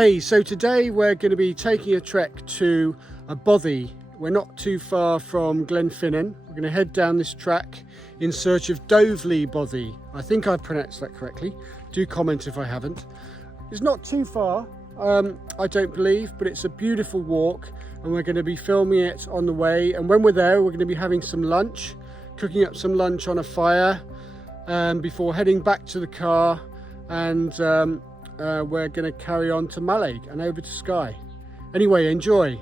Hey, so today we're going to be taking a trek to a bothy. We're not too far from Glenfinnan. We're going to head down this track in search of Dubh-Lighe Bothy. I think I've pronounced that correctly. Do comment if I haven't. It's not too far, I don't believe, but it's a beautiful walk and we're going to be filming it on the way. And when we're there, we're going to be having some lunch, cooking up some lunch on a fire before heading back to the car, and we're going to carry on to Dubh-Lighe and over to Skye. Anyway, enjoy.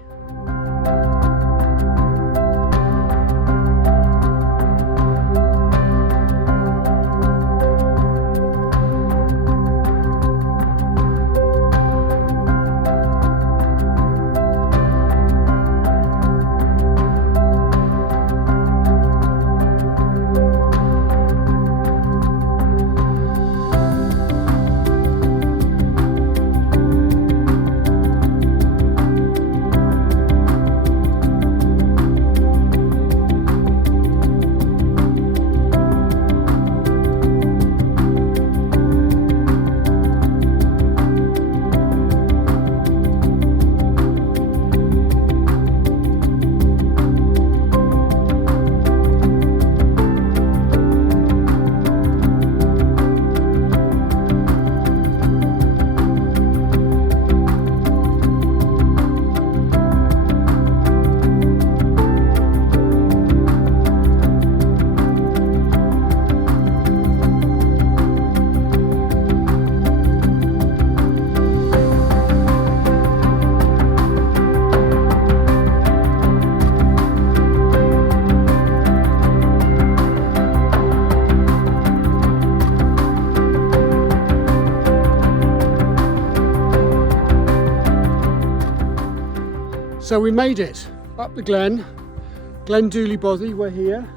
So we made it up the Dubh-Lighe Bothy. We're here.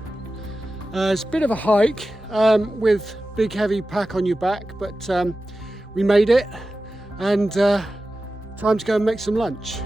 It's a bit of a hike with big heavy pack on your back, but we made it, and time to go and make some lunch.